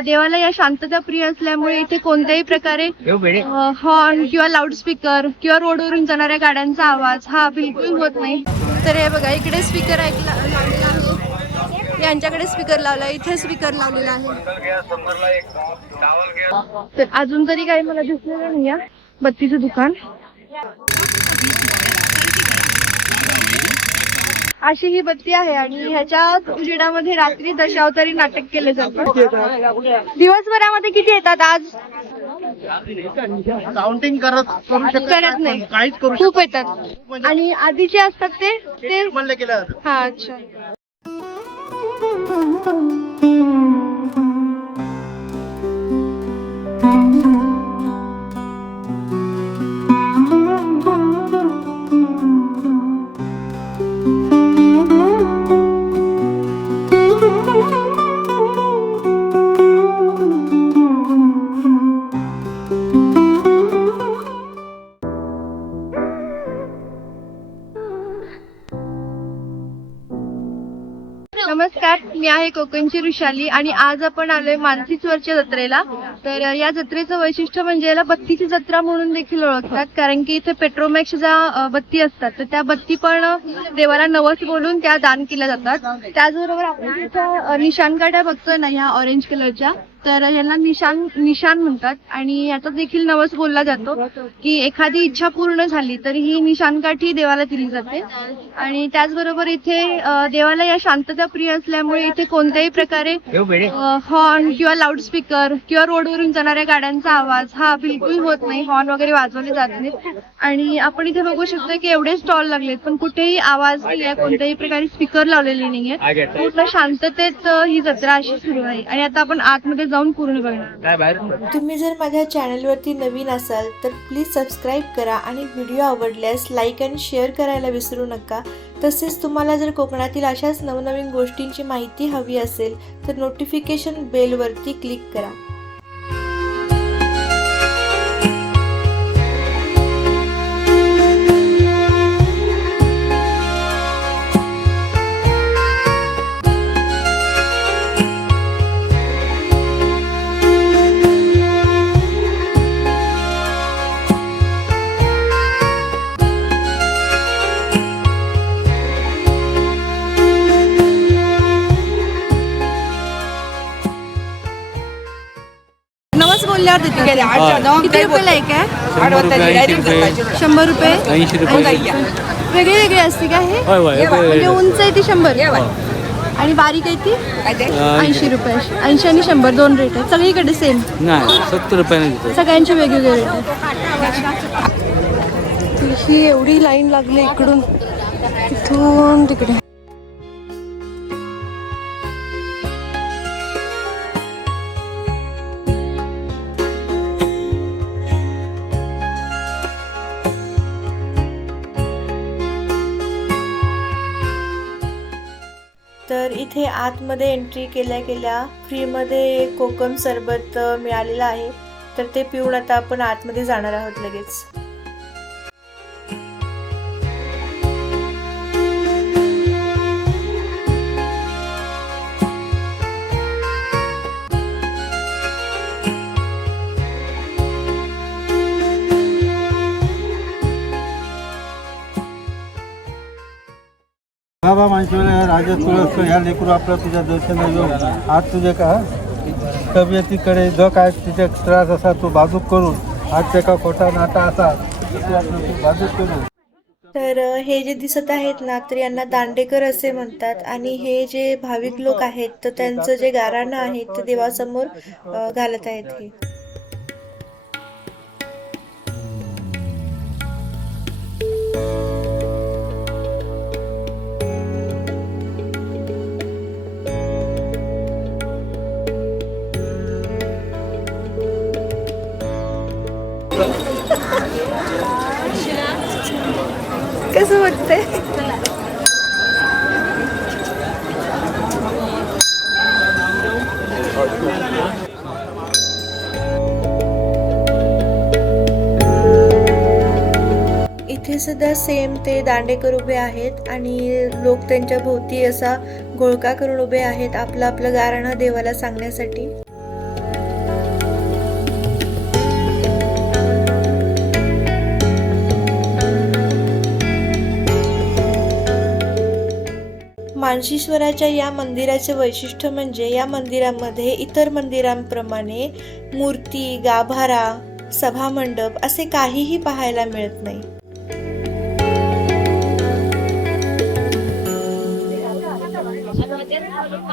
देवाला या शांतता प्रिय असल्यामुळे इथे कोणत्याही प्रकारे हॉर्न किंवा लाऊडस्पीकर किंवा रोडवरून जाणाऱ्या गाड्यांचा आवाज हा बिलकुल होत नाही. तर हे बघा इकडे स्पीकर ऐकला लावलेला आहे. यांच्याकडे स्पीकर लावला इथे स्पीकर लावलेला आहे. तर अजून तरी काही मला दिसलेलं नाही या बत्तीचं दुकान. अशी ही बत्ती आहे आणि ह्याच्या उजेडामध्ये रात्री दशावतारी नाटक केले जातं. दिवसभरामध्ये किती येतात? आज काउंटिंग करत करू शकत करत नाही. काहीच करू खूप येतात. आणि आधीचे असतात ते ते शकत म्हणलं केलं जातं. हा अच्छा. आहे ऋषाली आणि आज आपण आलोय मानसीश्वरच्या जत्रेला. तर या जत्रेचं वैशिष्ट्य म्हणजे याला बत्तीची जत्रा म्हणून देखील ओळखतात. कारण की इथे पेट्रोमॅक्स ज्या बत्ती असतात. तर त्या बत्ती पण देवाला नवस बोलून त्या दान केल्या जातात. त्याचबरोबर आपण इथं निशाण बघतोय ना ह्या ऑरेंज कलरच्या तर यांना निशान निशान म्हणतात. आणि याचा देखील नवस बोलला जातो की एखादी इच्छा पूर्ण झाली तर ही निशानकाठी देवाला दिली जाते. आणि त्याचबरोबर इथे देवाला या शांतता प्रिय असल्यामुळे इथे कोणत्याही प्रकारे हॉर्न किंवा लाऊडस्पीकर किंवा रोडवरून जाणाऱ्या गाड्यांचा आवाज हा बिलकुल होत नाही. हॉर्न वगैरे वाजवले जात नाहीत. आणि आपण इथे बघू शकतो की एवढे स्टॉल लागलेत पण कुठेही आवाज नाही आहे. कोणत्याही प्रकारे स्पीकर लावलेले नाहीये पूर्ण शांततेत ही जत्रा अशी सुरू आहे. आणि आता आपण आतमध्ये जाऊन पूर्ण बघणार. काय बाहेर? तुम्ही जर माझ्या चॅनलवरती नवीन असाल तर प्लीज सबस्क्राईब करा आणि व्हिडिओ आवडल्यास लाईक आणि शेअर करायला विसरू नका. तसेच तुम्हाला जर कोकणातील अशाच नवनवीन गोष्टींची माहिती हवी असेल तर नोटिफिकेशन बेलवरती क्लिक करा. नवस बोलल्यावर देतात किती रुपयाला एक आहे? शंभर रुपये. ऐंशी वेगळी वेगळी असते का हे? म्हणजे. उंच आहे ती शंभर. आणि बारीक आहे ती? ऐंशी रुपये. ऐंशी आणि शंभर दोन रेट आहेत. सगळीकडे सेम नाही सत्तर रुपयाने देतो. सगळ्यांचे वेगवेगळे रेट आहेत. ही एवढी लाईन लागली इकडून इथून तिकडे. तर इथे आतमध्ये एंट्री केल्या केल्या फ्रीमध्ये कोकम सरबत मिळालेलं आहे. तर ते पिऊन आता आपण आतमध्ये जाणार आहोत लगेच. बाबा माणसाला राजा तुळस ह्या लेकरू आपला तुझ्या दर्शना येऊन आज तुझे का तब्येतीकडे जो काय तुझ्या त्रास असा तो बाजूक करून आज ते का खोटा नाता असा बाजूक करून तर हे जे दिसत आहेत ना तर यांना दांडेकर असे म्हणतात. आणि हे जे भाविक लोक आहेत तर त्यांचं जे गाराणं आहे ते देवासमोर घालत आहेत हे. सुद्धा सेम ते दांडेकर उभे आहेत आणि लोक त्यांच्या भोवती असा गोळका करून उभे आहेत आपलं आपलं गारणं देवाला सांगण्यासाठी. मानशीश्वराच्या या मंदिराचे वैशिष्ट्य म्हणजे या मंदिरामध्ये इतर मंदिरांप्रमाणे मूर्ती गाभारा सभामंडप असे काहीही पाहायला मिळत नाही.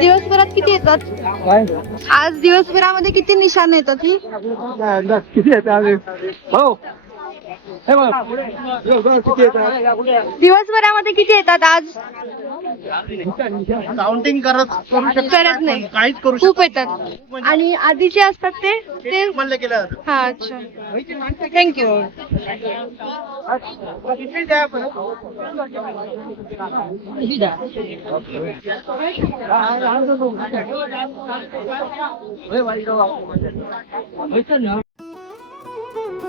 दिवसभरात किती येतात? आज दिवसभरामध्ये किती निशाण येतात ही? किती येतात? हो. किती येतात दिवसभरामध्ये किती येतात आज? काउंटिंग करत करू करत नाही. काहीच करू खूप येतात. आणि आधी जे असतात ते ते म्हणलं केलं हा अच्छा. थँक्यू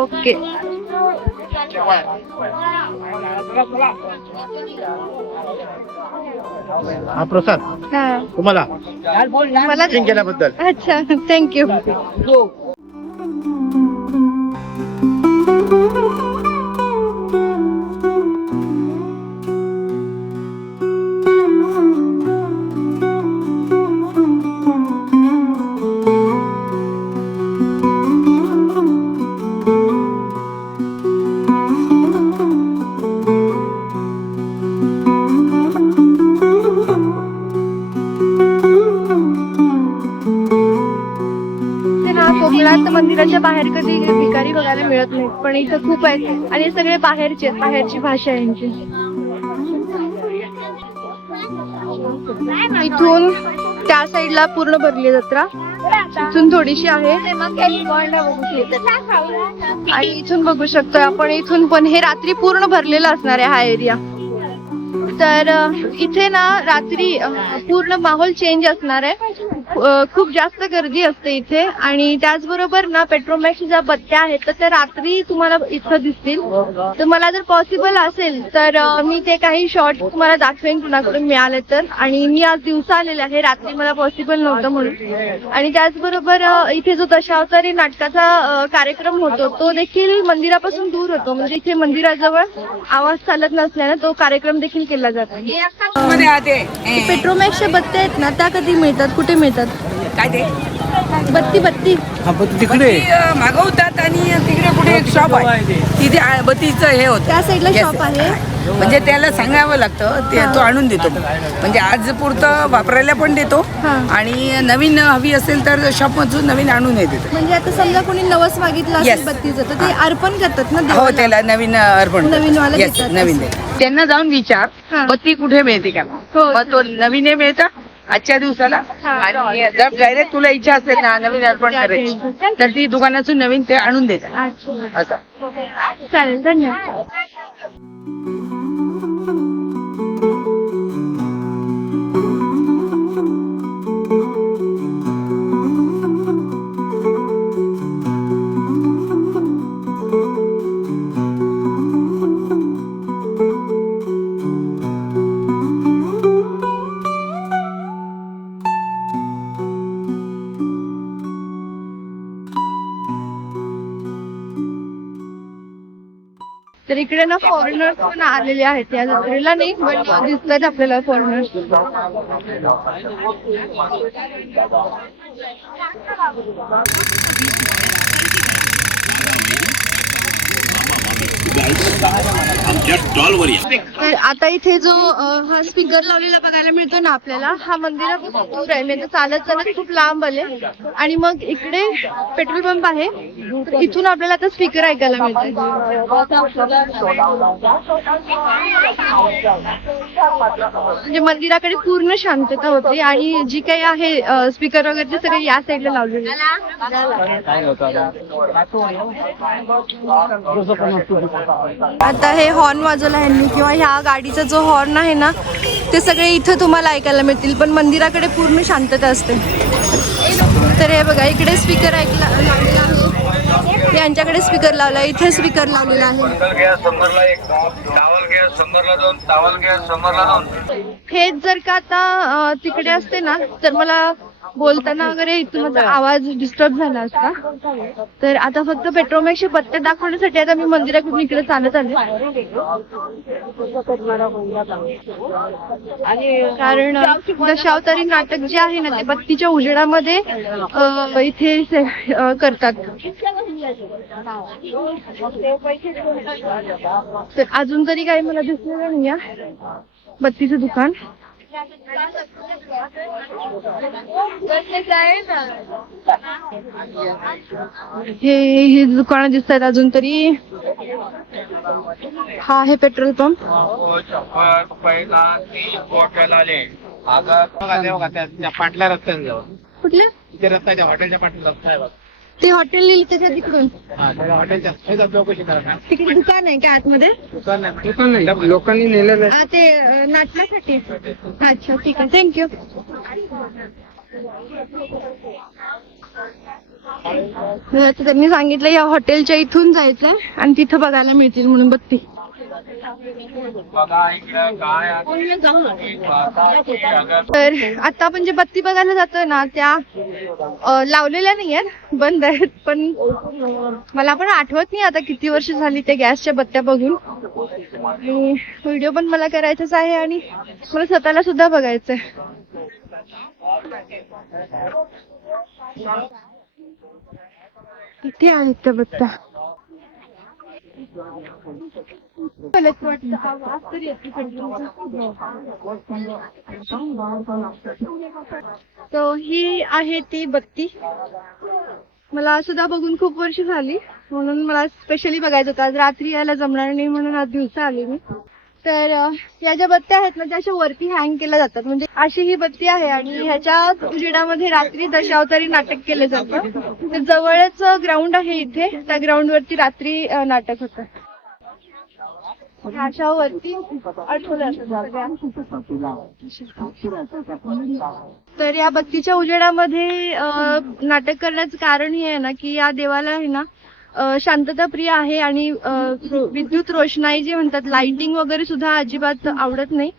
ओके हा. प्रसाद हा तुम्हाला मला केल्याबद्दल अच्छा थँक्यू आणि इथं खूप आहेत. आणि सगळे बाहेरचे आहेत, बाहेरची भाषा यांची. इथून त्या साईडला पूर्ण भरली जत्रा. इथून थोडीशी आहे. आणि इथून बघू शकतोय आपण. इथून पण हे रात्री पूर्ण भरलेलं असणार आहे हा एरिया तर इथे ना रात्री पूर्ण माहोल चेंज असणार आहे. खूप जास्त गर्दी असते इथे. आणि त्याचबरोबर ना पेट्रोमॅक्स ज्या बत्त्या आहेत तर त्या रात्री तुम्हाला इथं दिसतील. तर मला जर पॉसिबल असेल तर मी ते काही शॉर्ट तुम्हाला दाखवेन कुणाकडून मिळाले तर. आणि मी आज दिवसा आलेले आहे रात्री मला पॉसिबल नव्हतं म्हणून. आणि त्याचबरोबर इथे जो दशावतारी नाटकाचा कार्यक्रम होतो तो देखील मंदिरापासून दूर होतो. म्हणजे इथे मंदिराजवळ आवाज चालत नसल्यानं तो कार्यक्रम देखील केला जातो मध्ये आते. पेट्रोमॅक्सच्या बत्त्या आहेत ना त्या कधी मिळतात? कुठे मिळतात? काय ते? बत्ती बत्ती. हा तिकडे. मागवतात आणि तिकडे कुठे एक शॉप आहे. तिथे बत्तीचं हे होतं. त्या साईडला. शॉप आहे. म्हणजे त्याला सांगावं लागतं ते तो आणून देतो म्हणजे आज पुरतं वापरायला पण देतो. आणि नवीन हवी असेल तर शॉप मधून नवीन आणून हे देतो म्हणजे आता समजा कोणी नवस मागितलं असेल Yes. बत्तीचं तर ते अर्पण करतात ना हो देवाला. त्याला नवीन अर्पण नवीन वाला Yes, देतात. नवीन दे त्यांना जाऊन विचार. बत्ती कुठे मिळते का हो. मग तो नवीन हे मिळतं आजच्या दिवसाला हा. आणि जर डायरेक्ट तुला इच्छा असेल ना नवीन अर्पण करायची तर ती दुकानातून नवीन ते आणून देतात अच्छा असं चालेल धन्यवाद Música तर इकडे ना फॉरेनर्स पण आलेले आहेत या जत्रेला. नाही पण दिसतात आपल्याला फॉरेनर्स तर आता इथे जो अ, हा स्पीकर लावलेला बघायला मिळतो ना आपल्याला हा मंदिरापासून दूर आहे म्हणजे चालत चालत खूप लांब आले आणि मग इकडे पेट्रोल पंप आहे. तर इथून आपल्याला आता स्पीकर ऐकायला मिळतात म्हणजे मंदिराकडे पूर्ण शांतता होती आणि जी काही आहे स्पीकर वगैरे ते सगळे या साईडला लावलेले आता हे हॉर्न वाजवला ह्यांनी किंवा ह्या गाडीचा जो हॉर्न आहे ना ते सगळे इथं तुम्हाला ऐकायला मिळतील पण मंदिराकडे पूर्ण शांतता असते. तर हे बघा इकडे स्पीकर ऐकला लावलेला आहे. यांच्याकडे स्पीकर लावला इथे स्पीकर लावलेला आहे. हेच जर का आता तिकडे असते ना तर मला बोलताना वगैरे इथून माझा आवाज डिस्टर्ब झाला असता. तर आता फक्त पेट्रोमॅक्सचे पत्ते दाखवण्यासाठी आता मी मंदिराकडून इकडे चालत आले. कारण दशावतारी नाटक जे आहे? ना ते बत्तीच्या उजेडामध्ये इथे करतात. तर अजून तरी काही मला दिसलेलं नाही बत्तीचं दुकान. हे हे दुकानं दिसत आहेत अजून तरी हा आहे पेट्रोल पंप. पाटल्या रस्त्याने जाऊ कुठल्या? रस्त्याच्या हॉटेलच्या पाटल्या रस्ता आहे बघा ते हॉटेल लिहिलं त्याच्या तिकडून हॉटेलच्या चौकशी करा तिकडे दुकान आहे का आतमध्ये? दुकान नाही. दुकान नाही. लोकांनी नेलेलं आ, ते अ, नाटकासाठी. अच्छा ठीक आहे. थँक्यू त्यांनी सांगितलं या हॉटेलच्या इथून जायचंय आणि तिथं बघायला मिळतील म्हणून बत्ती तर आता आपण जे बत्ती बघायला जातोय ना त्या लावलेल्या नाही आहेत बंद आहेत पण मला पण आठवत नाही आता किती वर्ष झाली ते गॅसच्या बत्त्या बघून. व्हिडिओ पण मला करायचाच आहे आणि मला स्वतःला सुद्धा बघायचंय. किती आहेत त्या बत्त्या. तो ही आहे ती बत्ती मला सुद्धा बघून खूप वर्ष झाली. म्हणून मला स्पेशली बघायचं होतं. आज रात्री यायला जमणार नाही म्हणून आज दिवसा आली मी. तर या ज्या बत्त्या आहेत ना त्या अशा वरती हँग केल्या जातात. म्हणजे अशी ही बत्ती आहे आणि ह्याच्या उजेडामध्ये रात्री दशावतारी नाटक केले जातं. तर जवळच ग्राउंड आहे इथे. त्या ग्राउंड वरती रात्री नाटक होतं. अशा वरती तर या बत्तीच्या उजेडामध्ये नाटक करण्याचं कारण हे आहे ना की या देवाला आहे ना शांतताप्रिय आहे आणि विद्युत रोषणाई जे म्हणतात लाइटिंग वगैरे सुद्धा अजिबात आवडत नाही.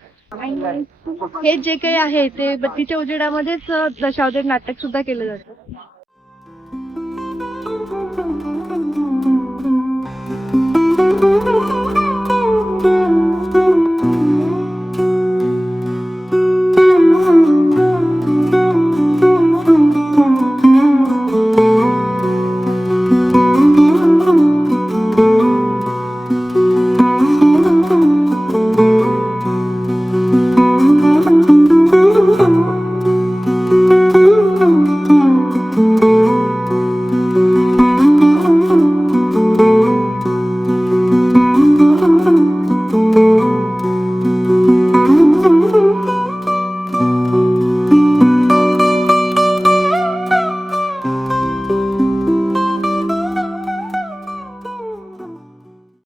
हे जे काही आहे ते बत्तीच्या उजेडामध्येच दशावतार नाटक सुद्धा केलं जातं.